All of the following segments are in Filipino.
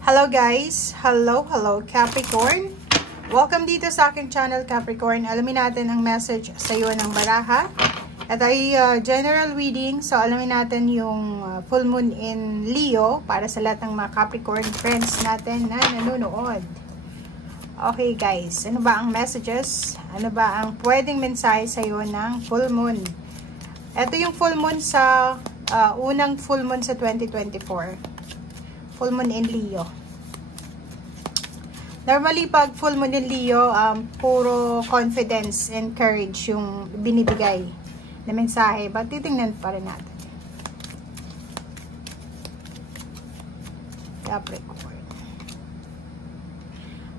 Hello guys! Hello Capricorn! Welcome dito sa aking channel Capricorn. Alamin natin ang message sa iyo ng baraha. Ito ay general reading. So alamin natin yung full moon in Leo para sa lahat ng mga Capricorn friends natin na nanonood. Okay guys, ano ba ang messages? Ano ba ang pwedeng mensahe sa iyo ng full moon? Ito yung full moon sa unang full moon sa 2024. Full moon in Leo. Normally, pag full moon in Leo, puro confidence and courage yung binibigay na mensahe. But titingnan pa rin natin. Capricorn.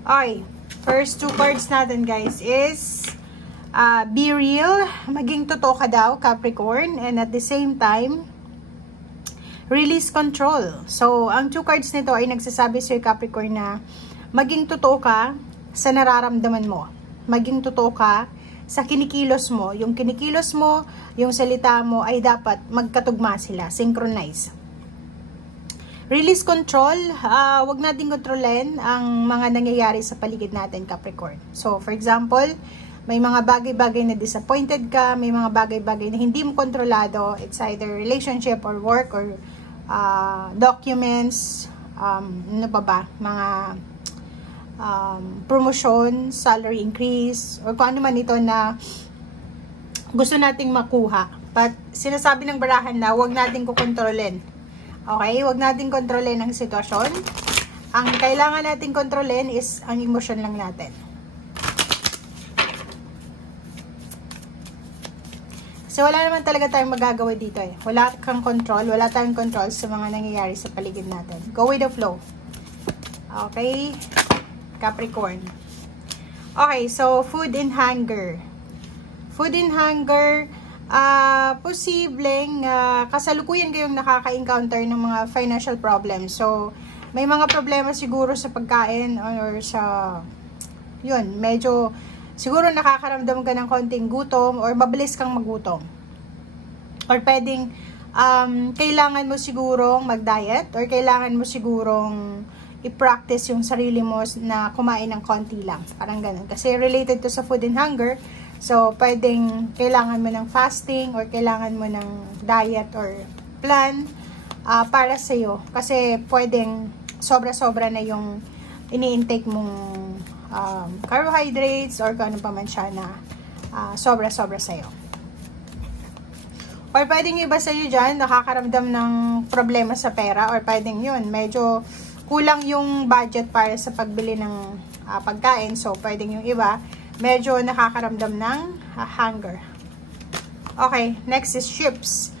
Okay. First two cards natin, guys, is be real. Maging totoo ka daw, Capricorn. And at the same time, release control. So, ang two cards nito ay nagsasabi sa'yo, Capricorn, na maging totoo ka sa nararamdaman mo. Maging totoo ka sa kinikilos mo. Yung kinikilos mo, yung salita mo ay dapat magkatugma sila. Synchronize. Release control. Wag natin kontrolin ang mga nangyayari sa paligid natin, Capricorn. So, for example, may mga bagay-bagay na disappointed ka, may mga bagay-bagay na hindi mo kontrolado. It's either relationship or work or documents, ano pa ba, mga promotion, salary increase, or kung ano man ito na gusto nating makuha. But sinasabi ng barahan na huwag nating kukontrolin. Okay? Huwag nating kontrolin ang sitwasyon. Ang kailangan nating kontrolin is ang emosyon lang natin. So, wala naman talaga tayong magagawa dito eh. Wala kang control, wala tayong control sa mga nangyayari sa paligid natin. Go with the flow. Okay? Capricorn. Okay, so, food and hunger. Food and hunger, posibleng kasalukuyan kayong nakaka-encounter ng mga financial problems. So, may mga problema siguro sa pagkain or sa, yun, medyo siguro nakakaramdam ka ng konting gutom or mabilis kang magutom. Or pwedeng kailangan mo sigurong mag-diet or kailangan mo sigurong i-practice yung sarili mo na kumain ng konti lang. Parang ganun. Kasi related to sa food and hunger. So, pwedeng kailangan mo ng fasting or kailangan mo ng diet or plan para sa'yo. Kasi pwedeng sobra-sobra na yung ini-intake mong carbohydrates or kung ano pa man siya na sobra-sobra sa'yo. Or pwedeng iba sa'yo dyan, nakakaramdam ng problema sa pera or pwedeng yun, medyo kulang yung budget para sa pagbili ng pagkain. So, pwedeng yung iba, medyo nakakaramdam ng hunger. Okay, next is ships.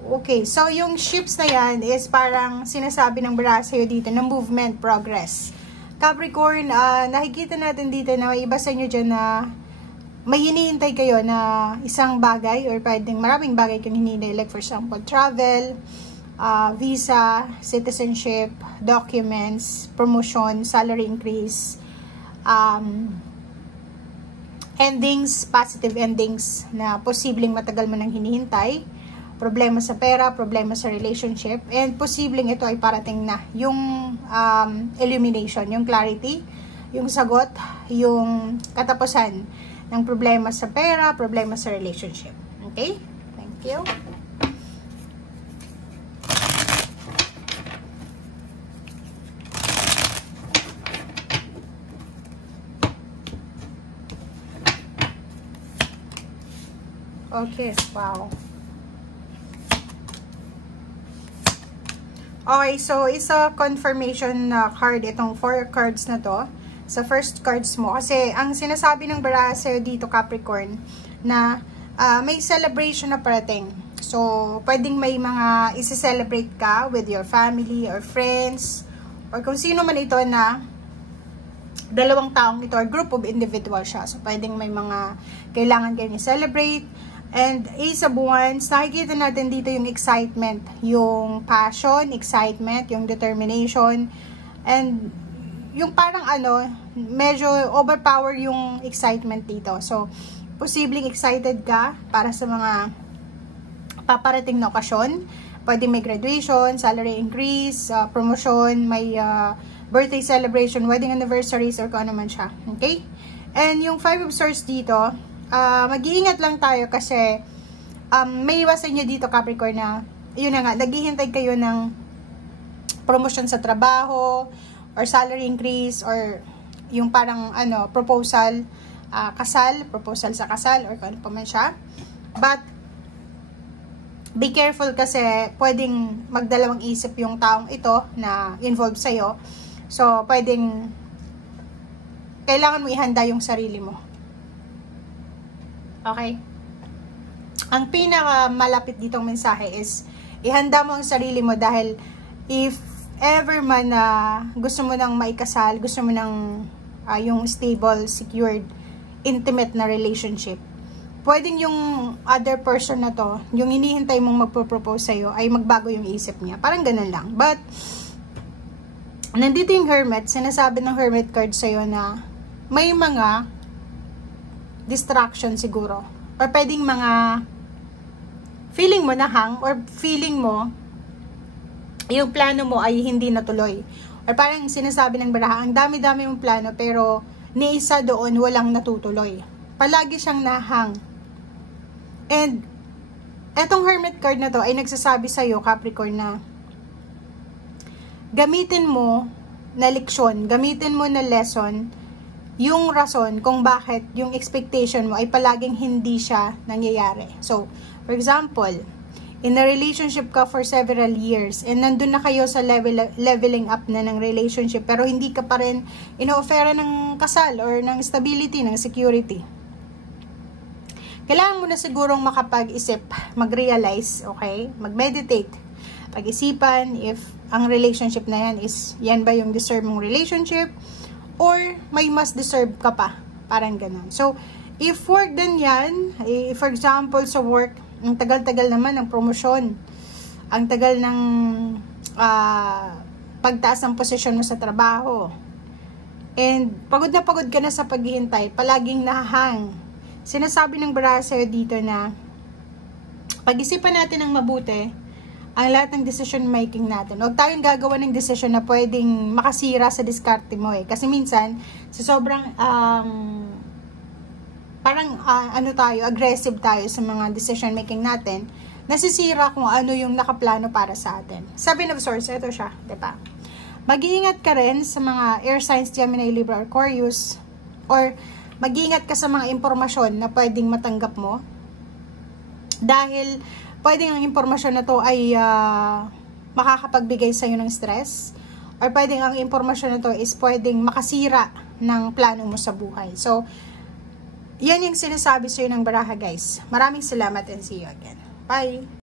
Okay, so yung ships na yan is parang sinasabi ng baraha sa'yo dito ng movement, progress. Capricorn, nakikita natin dito na may iba sa inyo dyan na may hinihintay kayo na isang bagay or pwedeng maraming bagay kayong hinihintay. Like for example, travel, visa, citizenship, documents, promotion, salary increase, endings, positive endings na posibleng matagal mo nang hinihintay, problema sa pera, problema sa relationship, and posibleng ito ay parating na yung illumination, yung clarity, yung sagot, yung katapusan ng problema sa pera, problema sa relationship. Okay? Thank you. Okay, wow. Okay, so isa confirmation card itong 4 cards na to sa first cards mo. Kasi ang sinasabi ng baraha sa'yo dito, Capricorn, na may celebration na parating. So, pwedeng may mga isi-celebrate ka with your family or friends or kung sino man ito na dalawang taong ito or group of individual siya. So, pwedeng may mga kailangan kayo ni-celebrate. And Ace of Wands, nakikita natin dito yung excitement, yung passion, excitement, yung determination, and yung parang medyo overpower yung excitement dito. So, posibleng excited ka para sa mga paparating na okasyon. Pwede may graduation, salary increase, promotion, may birthday celebration, wedding anniversaries, or kung ano man siya. Okay? And yung 5 of Swords dito, mag-iingat lang tayo kasi may iwasan nyo dito, Capricorn, na yun na nga, naghihintay kayo ng promotion sa trabaho, or salary increase, or yung parang proposal, proposal sa kasal, or kung ano pa man siya. But be careful kasi pwedeng magdalawang isip yung taong ito na involved sa'yo. So, kailangan mo ihanda yung sarili mo. Okay? Ang pinakamalapit ditong mensahe is, ihanda mo ang sarili mo dahil if ever man na gusto mo nang maikasal, gusto mo nang yung stable, secured, intimate na relationship, pwedeng yung other person na to, yung hinihintay mong magpo-propose sa'yo, ay magbago yung isip niya. Parang ganun lang. But, nandito yung Hermit, sinasabi ng Hermit card sa'yo na may mga distraction siguro. Or pwedeng mga feeling mo nahang, or feeling mo yung plano mo ay hindi natuloy. Or parang sinasabi ng baraha, ang dami-dami mong plano pero ni isa doon walang natutuloy. Palagi siyang nahang. And etong Hermit card na to ay nagsasabi sa'yo, Capricorn, na gamitin mo na leksyon, gamitin mo na lesson, yung rason kung bakit yung expectation mo ay palaging hindi siya nangyayari. So, for example, in a relationship ka for several years and nandun na kayo sa leveling up na ng relationship pero hindi ka pa rin ino-offera ng kasal or ng stability, ng security. Kailangan mo na sigurong makapag-isip, mag-realize, okay? Mag-meditate, pag-isipan if ang relationship na yan is, yan ba yung deserve mong relationship or may mas deserve ka pa, parang ganun. So, if work din yan, for example, sa work, ang tagal-tagal naman ng promosyon, ang tagal ng pagtaas ng posisyon mo sa trabaho, and pagod ka na sa paghihintay, palaging nahahang. Sinasabi ng baraha sa'yo dito na pag-isipan natin ng mabuti ang lahat ng decision making natin. Huwag tayong gagawa ng decision na pwedeng makasira sa diskarte mo eh. Kasi minsan, sa sobrang aggressive tayo sa mga decision making natin, nasisira kung ano yung nakaplano para sa atin. Seven of Swords, ito siya, diba? Mag-iingat ka rin sa mga air signs, Gemini, Libra, Aquarius, or mag-iingat ka sa mga impormasyon na pwedeng matanggap mo. Dahil pwedeng ang impormasyon na to ay makakapagbigay sa'yo ng stress, or pwedeng ang impormasyon na to is pwedeng makasira ng plano mo sa buhay. So, yan yung sinasabi sa'yo ng baraha, guys. Maraming salamat and see you again. Bye!